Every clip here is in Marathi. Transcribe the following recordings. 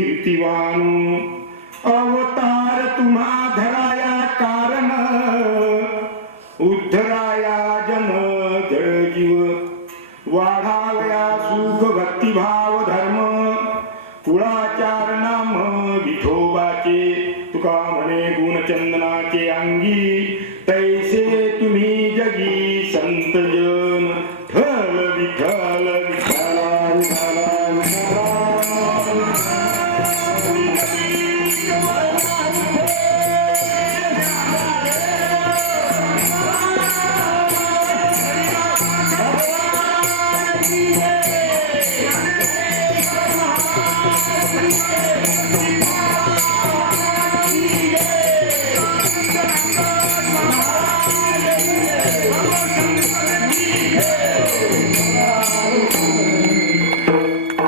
कीर्तिवान अवतार तुम्हा धराया कारण उद्धराया जन जळ जीव वाढावया सुख भक्तिभाव धर्म कुळाचार नाम विठोबाचे तुका म्हणे गुणचंदनाचे अंगी तैसे तुम्ही जगी संत जन ठल विठ्ठल विठ्ठला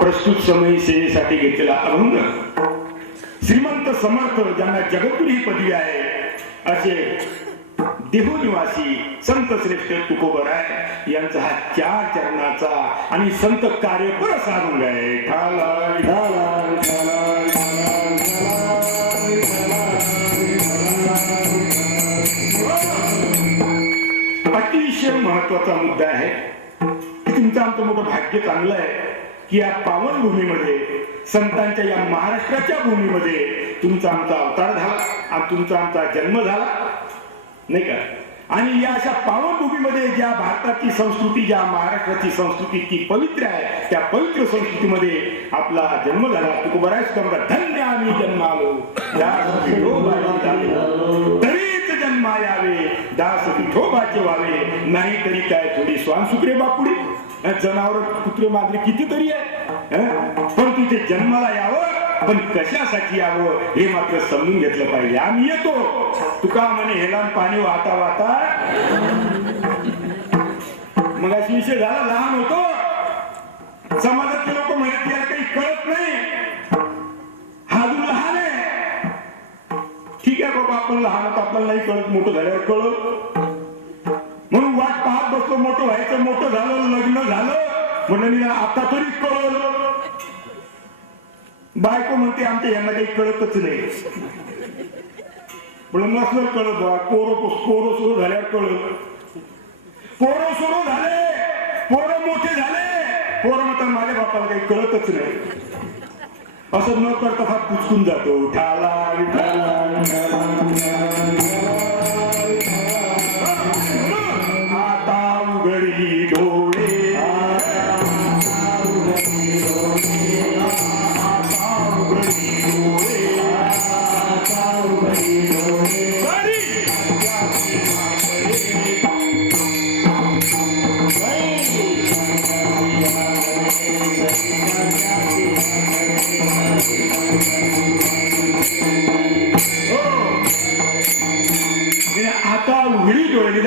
प्रस्तुत समय सेवेसाठी घेतलेला अभंग श्रीमंत समर्थ ज्यांना जगतून ही पदवी आहे असे देहनिवासी संत श्रेष्ठ तुकोबराय यांचा हा 4 चरणाचा आणि संत कार्यपर साधून आहे. अतिशय महत्वाचा मुद्दा आहे की तुमचं आमचं मोठं भाग्य चांगलं आहे की या पावन भूमीमध्ये संतांच्या या महाराष्ट्राच्या भूमीमध्ये तुमचा आमचा अवतार झाला आणि तुमचा आमचा जन्म झाला नाही का. आणि या अशा पावन भूमीमध्ये ज्या भारताची संस्कृती ज्या महाराष्ट्राची संस्कृती ती पवित्र आहे त्या पवित्र संस्कृतीमध्ये आपला जन्म झाला. तुकोबराय धन्य आम्ही जन्मालो तरीच जन्मा यावे दास विठोबाचे व्हावे नाही तरी काय थोडी स्वानसुक्रे बापुडी जनावर कुत्रे मांजरे कितीतरी आहे पण तिथे जन्माला यावं पण कशासाठी यावं हे मात्र समजून घेतलं पाहिजे. आम्ही येतो तुका म्हणे हेला पाणी वाहता वाहता मग अशी विषय झाला लहान होतो समाजातले लोक म्हणत यार काही कळत नाही हा अजून लहान आहे. ठीक आहे बाबा आपण लहान होतो आपल्याला नाही कळत मोठं झाल्यावर कळत म्हणून वाट पाहत बसतो मोठं व्हायचं मोठं झालं लग्न झालं म्हणून आता तरी कळलं. बायको म्हणते आमच्या यांना काही कळतच नाही म्हणून नसलं कळत बा पोरं सुरू झाल्यावर कळत पोरं सुरू झाले पोरं मोठे झाले पोरं म्हणतात माझ्या बापाला काही कळतच नाही असं न करता हा पुचकून जातो. आता उघडली डोळे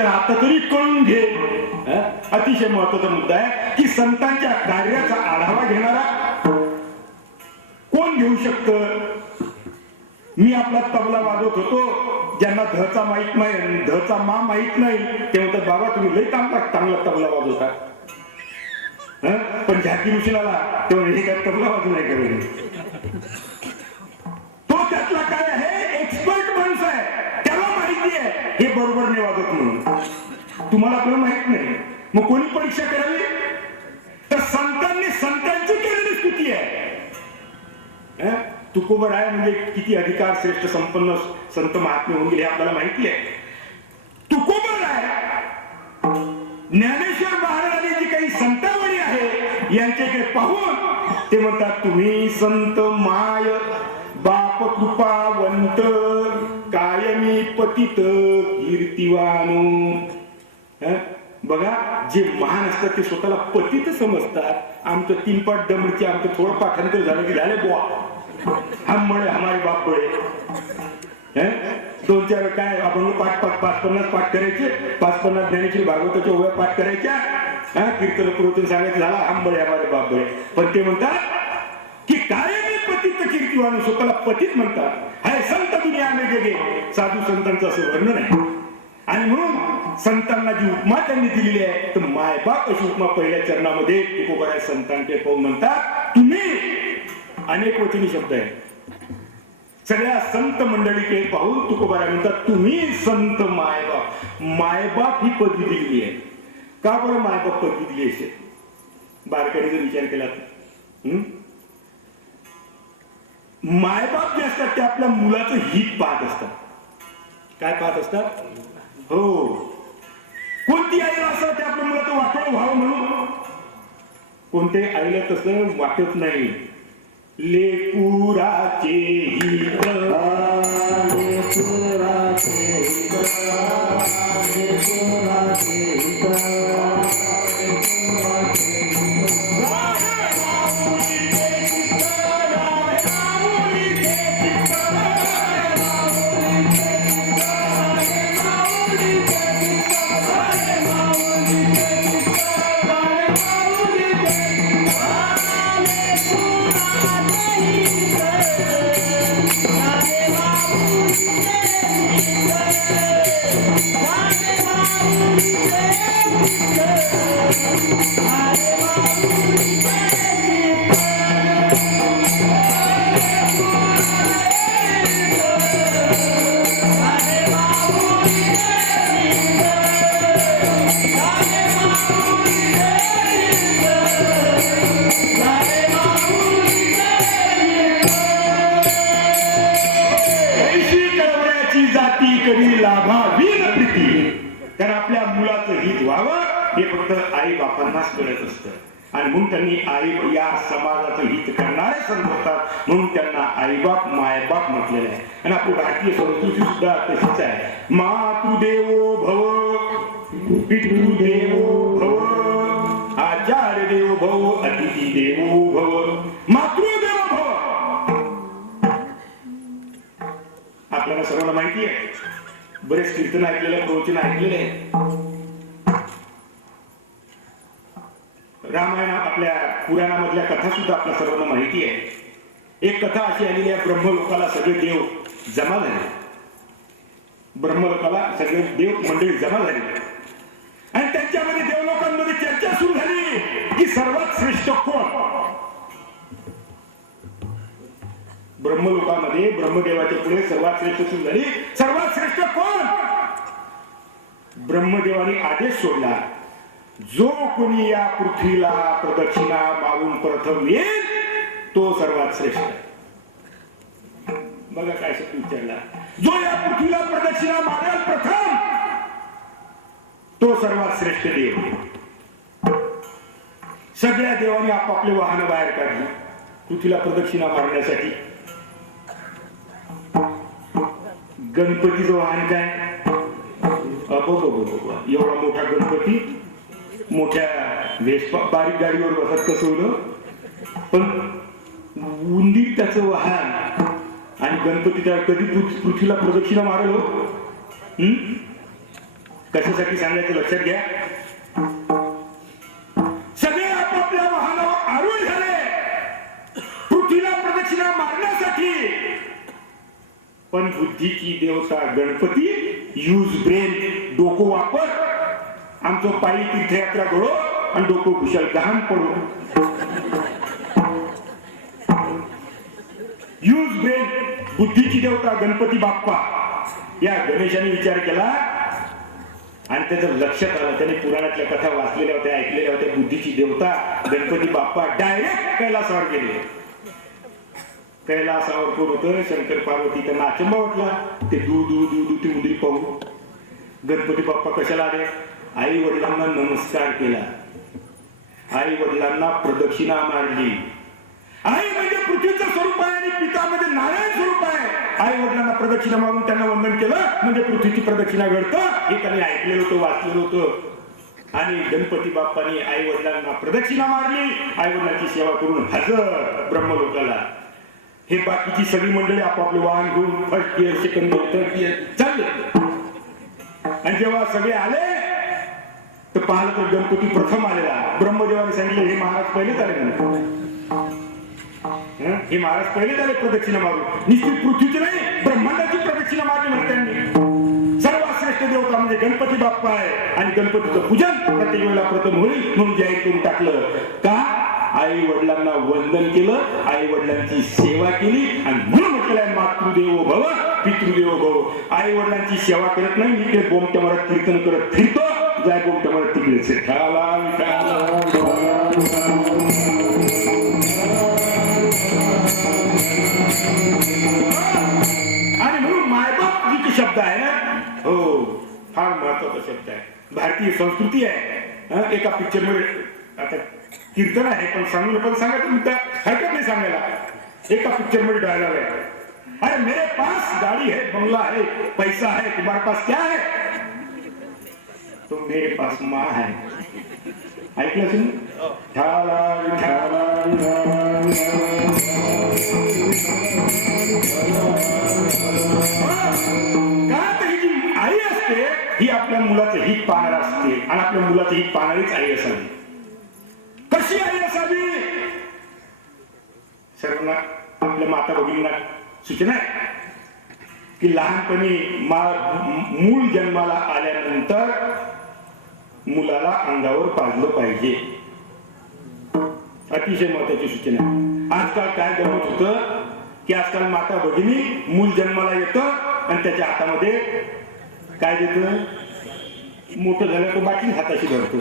आता तरी कळून घे. अतिशय महत्वाचा मुद्दा आहे की संतांच्या कार्याचा आढावा घेणारा कोण घेऊ शकत. मी आपला तबला वाजवत होतो ज्यांना धचा माहित नाही धचा मा माहित नाही ते म्हणतात बाबा तुम्ही लई चांगला तबला वाजवता पण झाकी ऋषीला तेव्हा हे काय तबला वाजू नाही करेल. तो त्यातला काय आहे एक्सपर्ट माणूस आहे त्याला माहिती आहे हे बरोबर नाही वाजत म्हणून तुम्हाला आपल्याला माहित नाही मग कोणी परीक्षा करावी तर संतांनी संतांची केलेली स्तुती आहे. तुकोबराय म्हणजे किती अधिकार श्रेष्ठ संपन्न संत महात्मे होऊन गेले आपल्याला माहिती आहे. तुकोबराय ज्ञानेश्वर महाराजांनी जी काही संतावणी आहे यांच्याकडे पाहून ते म्हणतात तुम्ही संत माय बाप कृपावंत कायमी पतित कीर्तिवान. बघा जे महान असतात ते स्वतःला पतित समजतात. आमचं 3 पाठ डमडचे आमचं थोडं पाठांतर झालं की झाले बुवा हम बळे हमारे बाप बळे 2-4 काय आपण 5-50 पाठ करायचे 5-50 ज्ञानेश्वरी भागवताच्या ओव्या पाठ करायच्या कीर्तन प्रवचन सांगायचं झाला हम बळे हमारे बाप बळे. पण ते म्हणतात की कायमी पतित कीर्तिवान स्वतःला पतित म्हणतात. हाय संत दुनिया में जगे साधू संतांचं असं वर्णन आहे. आणि म्हणून संतांना जी उपमा त्यांनी दिलेली आहे तर मायबाप अशी उपमा पहिल्या चरणामध्ये तुकोबराय संतांचे पाहून म्हणतात तुम्ही अनेक वचनी शब्द आहे. सगळ्या संत मंडळीकडे पाहून तुकोबाराय म्हणतात तुम्ही संत मायबाप. मायबाप ही पदवी दिलेली आहे. का बरं मायबाप पदवी दिली असेल? बारकाईने जर विचार केला मायबाप जे असतात ते आपल्या मुलाचं हित पाहत असतात. काय पाहत असतात? हो, कोणती आईला असं ते आपल्या मुलाचं वाटोळं व्हावं म्हणून. कोणते आईला तसं वाटत नाही. लेकुराचे हित, लेकुराचे हित, लेकुराचे हित. कारण आपल्या मुलाचं हित व्हावं हे फक्त आई बापांनाच कळत असतं. आणि म्हणून त्यांनी आई या समाजाचं हित करणारे संबोधतात. म्हणून त्यांना आईबाप मायबाप म्हटलेलं आहे. आणि आपली भारतीय संस्कृती सुद्धा तशीच आहे. मातृदेवो भव, पितृदेवो भव, आचार्य देवो भव, अतिथी देवो भव, मातृदेवो भव. आपल्याला सर्वांना माहिती आहे. बरेच कीर्तन ऐकलेलं, प्रवचन ऐकलेले आहे. रामायण आपल्या पुराणामधल्या कथा सुद्धा आपल्या सर्वांना माहिती आहे. एक कथा अशी आलेली आहे, ब्रह्मलोकाला सगळे देव जमा झाले. ब्रह्मलोकाला सगळे देव मंडळी जमा झाली आणि त्यांच्यामध्ये देवलोकांमध्ये चर्चा सुरू झाली की सर्वात श्रेष्ठ कोण. ब्रह्मलोकामध्ये ब्रह्मदेवाच्या पुढे सर्वात श्रेष्ठ सुरू झाली. सर्वात श्रेष्ठ कोण? ब्रह्मदेवाने आदेश सोडला, जो कोणी या पृथ्वीला प्रदक्षिणा मारून प्रथम येईल तो सर्वात श्रेष्ठ. बघा काय शब्द विचारला. जो या पृथ्वीला प्रदक्षिणा मारेल प्रथम तो सर्वात श्रेष्ठ देव. सगळ्या देवांनी आपापले वाहन बाहेर काढली पृथ्वीला प्रदक्षिणा मारण्यासाठी. गणपतीचं वाहन काय? एवढा मोठा गणपती मोठ्या वेस्पा बारीक गाडीवर बसत कसवलं, पण उंदीर त्याचं वाहन. आणि गणपती त्या कधी पृथ्वीला प्रदक्षिणा मारलो. कशासाठी सांगायचं लक्षात घ्या. सगळे आपापल्या वाहनावर आरूढ झाले पृथ्वीला प्रदक्षिणा मारण्यासाठी. पण बुद्धीची देवता गणपती, यूज ब्रेन, डोकं वापर. आमचं पायी तीर्थयात्रा घडो आणि डोकं कुशल गहाण पडो. यूज ब्रेन, बुद्धीची देवता गणपती बाप्पा. या गणेशाने विचार केला आणि त्याचं लक्षात आलं. त्याने पुराणातल्या कथा वाचलेल्या होत्या, ऐकलेल्या होत्या. बुद्धीची देवता गणपती बाप्पा डायरेक्ट कैलासावर गेले. कैलासावर कोण होतं? शंकर पार्वती. त्यांना अचंबा वाटला. ते दूर दूर दूर दूर ती उंदरी पाहू. गणपती बाप्पा कशाला आले? आई वडिलांना नमस्कार केला, आई वडिलांना प्रदक्षिणा मारली. आई म्हणजे पृथ्वीचं स्वरूप आहे आणि पिता म्हणजे नारायण स्वरूप आहे. आई वडिलांना प्रदक्षिणा मारून त्यांना वंदन केलं म्हणजे पृथ्वीची प्रदक्षिणा घडतं. हे त्यांनी ऐकलेलं होतं, वाचलेलं होतं. आणि गणपती बाप्पांनी आई वडिलांना प्रदक्षिणा मारली. आई वडिलांची सेवा करून हजर ब्रह्मलोकाला. हे बाकीची सगळी मंडळी आपापले वाहन घेऊन first gear, second gear, third gear चालले. आणि जेव्हा सगळे आले तर पाहिलं तर गणपती प्रथम आलेला. ब्रह्मदेवाने सांगितलं हे महाराज पहिलेच आले म्हणे. हे महाराज पहिलेच आले प्रदक्षिणा मारून. निश्चित पृथ्वीची नाही ब्रह्मांडाची प्रदक्षिणा मारली म्हणजे त्यांनी. सर्वात श्रेष्ठ देवता म्हणजे गणपती बाप्पा आहे आणि गणपतीचं पूजन प्रत्येक वेळेला प्रथम होईल म्हणून जाहीर करून टाकलं. का? आई वडिलांना वंदन केलं, आई वडिलांची सेवा केली आणि म्हणून म्हटलंय मातृदेवो भव पितृदेवो भव. आई वडिलांची सेवा करत नाही, इकडे बोमट्या मला कीर्तन करत फिरतो, जाय बोमट्या मला तिकडेच आणि म्हणून मायबाप जी शब्द आहे ना, हो फार महत्वाचा शब्द आहे. भारतीय संस्कृती आहे. एका पिक्चर मध्ये आता कीर्तन आहे पण सांगायचं मुद्दा हरकत नाही सांगायला. एका पिक्चर मध्ये डायलॉग आहे, अरे मेरे पास गाड़ी है, बंगला है, पैसा है, तुम्हारे पास क्या है? तो मेरे पास माँ है. ऐकलं असेल आई असते ही आपल्या मुलाचं हित पाहणार असते आणि आपल्या मुलाचं हित पाहणारीच आई असावी. कशी आई असावी? सर्वांना आपल्या माता भगिनींना सूचना आहे की लहानपणी मूल जन्माला आल्यानंतर मुलाला अंगावर पाजलं पाहिजे. अतिशय महत्वाची सूचना. आजकाल काय गमत होतं की आजकाल माता भगिनी मूल जन्माला येतं आणि त्याच्या हातामध्ये काय देतं? मोठं झालं तो बाटली हाताशी धरतो.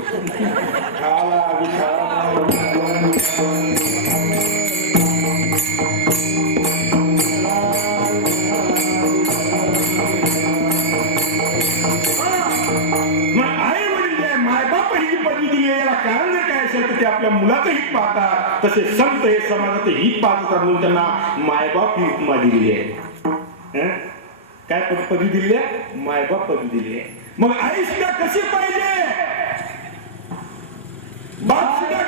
कारण जर काय असेल तर ते आपल्या मुलाचं हित पाहतात. तसे संत हे समाजाचं हित पाहतात म्हणून त्यांना मायबाप ही उपमा दिलेली आहे. काय पदवी दिली आहे? मायबाप पदवी दिली आहे. मग आई सुद्धा कशी पाहिजे? बाप सुद्धा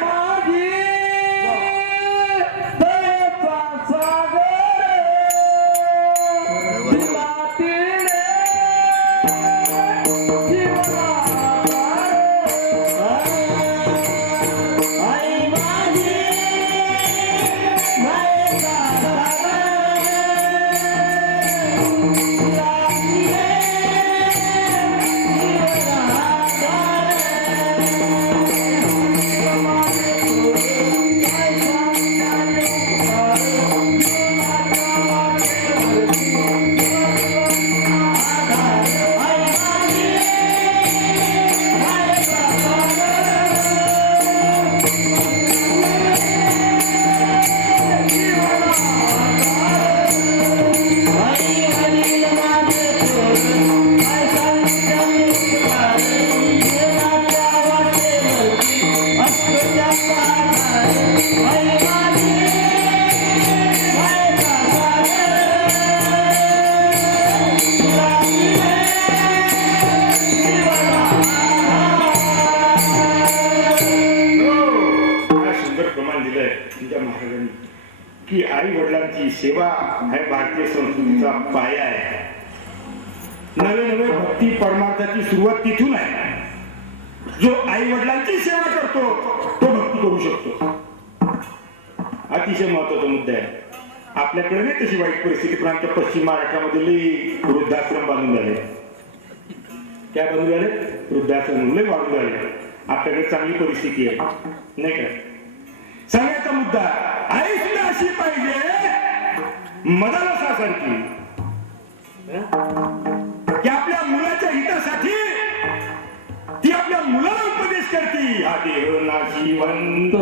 की आई वडिलांची सेवा हा भारतीय संस्कृतीचा पाया आहे. नवे नवे भक्ती परमार्थाची सुरुवात तिथून आहे. जो आई वडिलांची सेवा करतो तो भक्ती करू शकतो. अतिशय महत्वाचा मुद्दा आहे. आपल्याकडे नाही तशी वाईट परिस्थिती, पण आमच्या पश्चिम महाराष्ट्रामध्ये वृद्धाश्रम बांधून झाले. काय बांधून झाले? वृद्धाश्रम लय बांधून झाले. आपल्याकडे चांगली परिस्थिती आहे नाही का? सांगायचा मुद्दा, आई सुद्धा अशी पाहिजे मदालसासारखी की आपल्या मुलाच्या हितासाठी ती आपल्या मुलाला उपदेश करते. हा देह नाशिवंत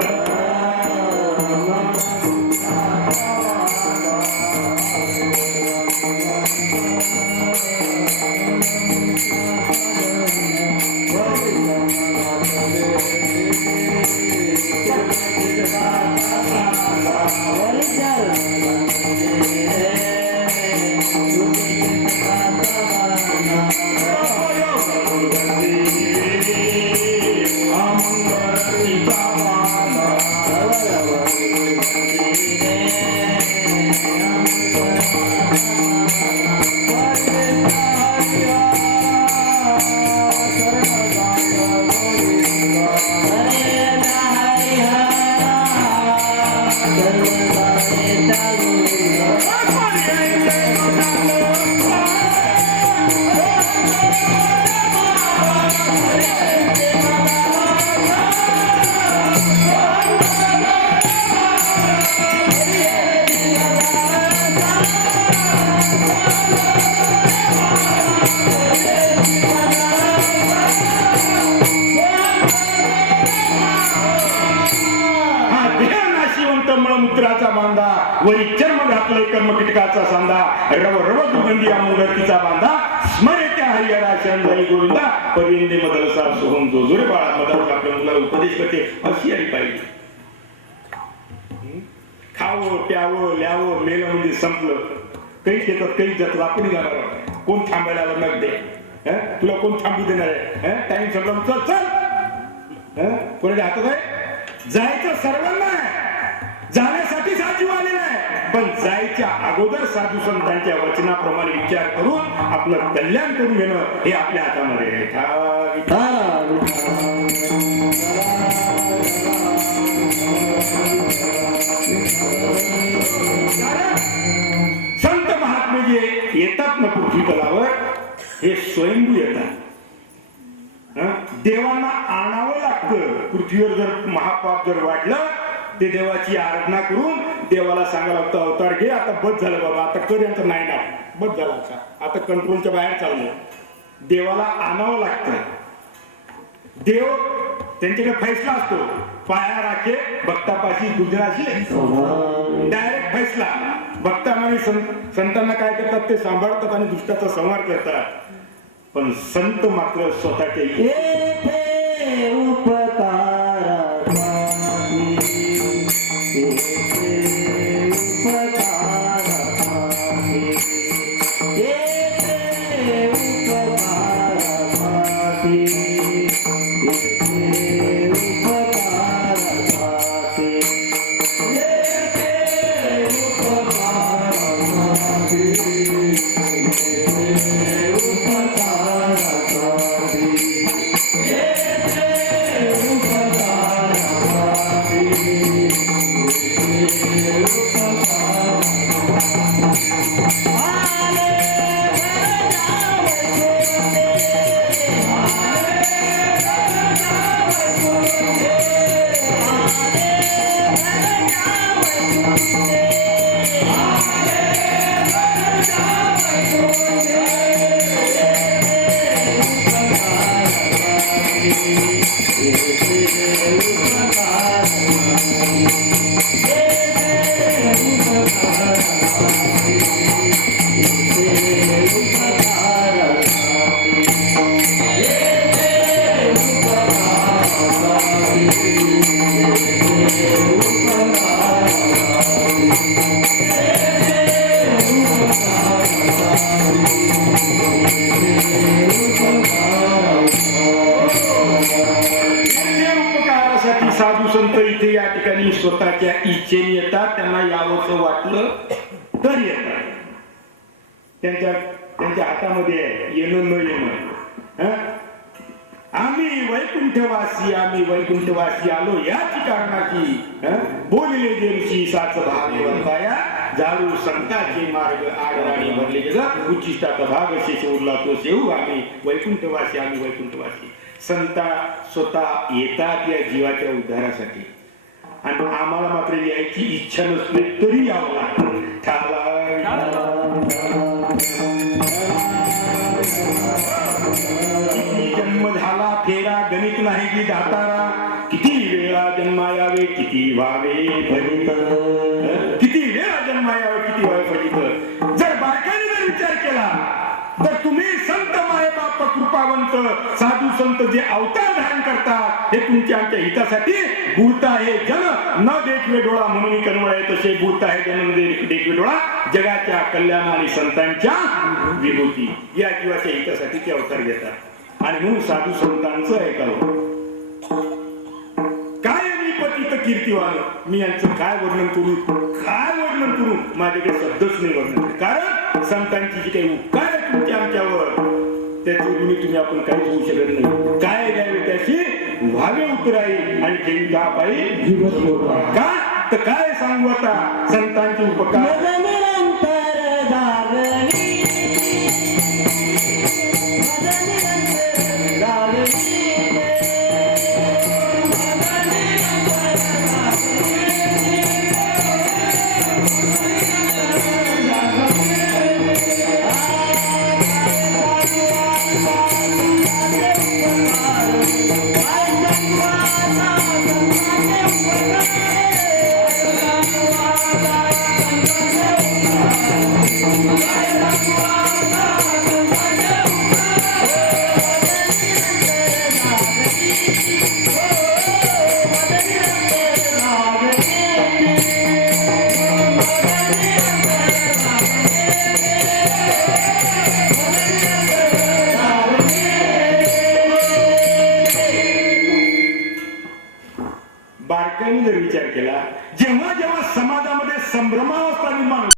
फुलाचा सांदा रव रव दुर्गंधी अमोगतीचा बांधा स्मरे त्या हरिहरा शरणजाई गोविंदा परिंदे मदरसा सोहम जोजोरे बाळा मदरसा आपल्या मुलाला उपदेश करते अशी आली पाहिजे. खावं प्यावं ल्यावं मेलं म्हणजे संपलं. काही शेतात काही जात आपण जाणार कोण थांबायला आलं नग दे तुला कोण थांबू देणार आहे. टाइम संपला चल चल कोणाच्या हातात आहे. जायचं सर्वांना आहे जाण्यासाठी साजीव आलेला आहे पण जायच्या अगोदर साधू संतांच्या वचनाप्रमाणे विचार करून आपलं कल्याण करून घेणं हे आपल्या हातामध्ये आहे. संत महात्मे जे येतात ना पृथ्वी तलावर हे स्वयंभू येतात. देवांना आणावं लागतं. पृथ्वीवर जर महापाप जर वाढलं ते देवाची आराधना करून देवाला सांगायला लागतं अवतार घे आता बस झालं बाबा आता कर यांचं नाही ना बस झाला आता कंट्रोलच्या बाहेर चाललं. देवाला आणावं लागतं. देव त्यांच्याकडे फैसला असतो पाया राखे भक्तापाशी गुजराशी डायरेक्ट फैसला. भक्तांनी संतांना काय करतात ते सांभाळतात आणि दुष्टाचा संहार करतात. पण संत मात्र स्वतःचे साधू संत इथे या ठिकाणी स्वतःच्या इच्छेने येतात. त्यांना यावंसं वाटलं तर येतात. त्यांच्या हातामध्ये येणं न येणं. आम्ही वैकुंठवासी आलो याची कारणाची बोलले जे ऋषी साच भाग वंताया झाडू संताचे मार्ग आडराणी भरले गेलं उच्चिष्टाचा भाग शेष उरला तो शेऊ आम्ही वैकुंठवासी. संता स्वतः येतात या जीवाच्या उद्धारासाठी आणि आम्हाला मात्र यायची इच्छा नसली तरी यावं लागतं. किती जन्म झाला फेरा गणित नाही की दातारा किती वेळा जन्मायावे किती व्हावे फलित किती वेळा जन्मायावे किती व्हावे फलित. जर बारकाईने जर विचार केला तर तुम्ही संत मायबाप कृपावंत साधू संत जे अवतार धारण करतात हे तुमच्या आमच्या हितासाठी भूत आहे जन न देखवे डोळा म्हणून कन्वय तसे भूत आहे जन न देखवे डोळा जगाच्या कल्याण आणि संतांच्या विभूती या जीवाच्या हितासाठी ते अवतार घेतात. आणि म्हणून साधू संतांचं ऐकावं. काय मी पतित कीर्तिवान मी यांचं काय वर्णन करू माझ्याकडे शब्दच नाही वर्णन. कारण संतांची जी काही उपकार आहे तुमच्या आमच्यावर त्याची ऋणी तुम्ही आपण काहीच होऊ शकत नाही. काय द्यावे त्याची व्हावे उतराई आणि ठेवी का पायी का तर काय सांगू आता संतांचे उपकार. Thank you. बारकाईने जर विचार केला, जेव्हा जेव्हा समाजामध्ये संभ्रमावस्था निर्माण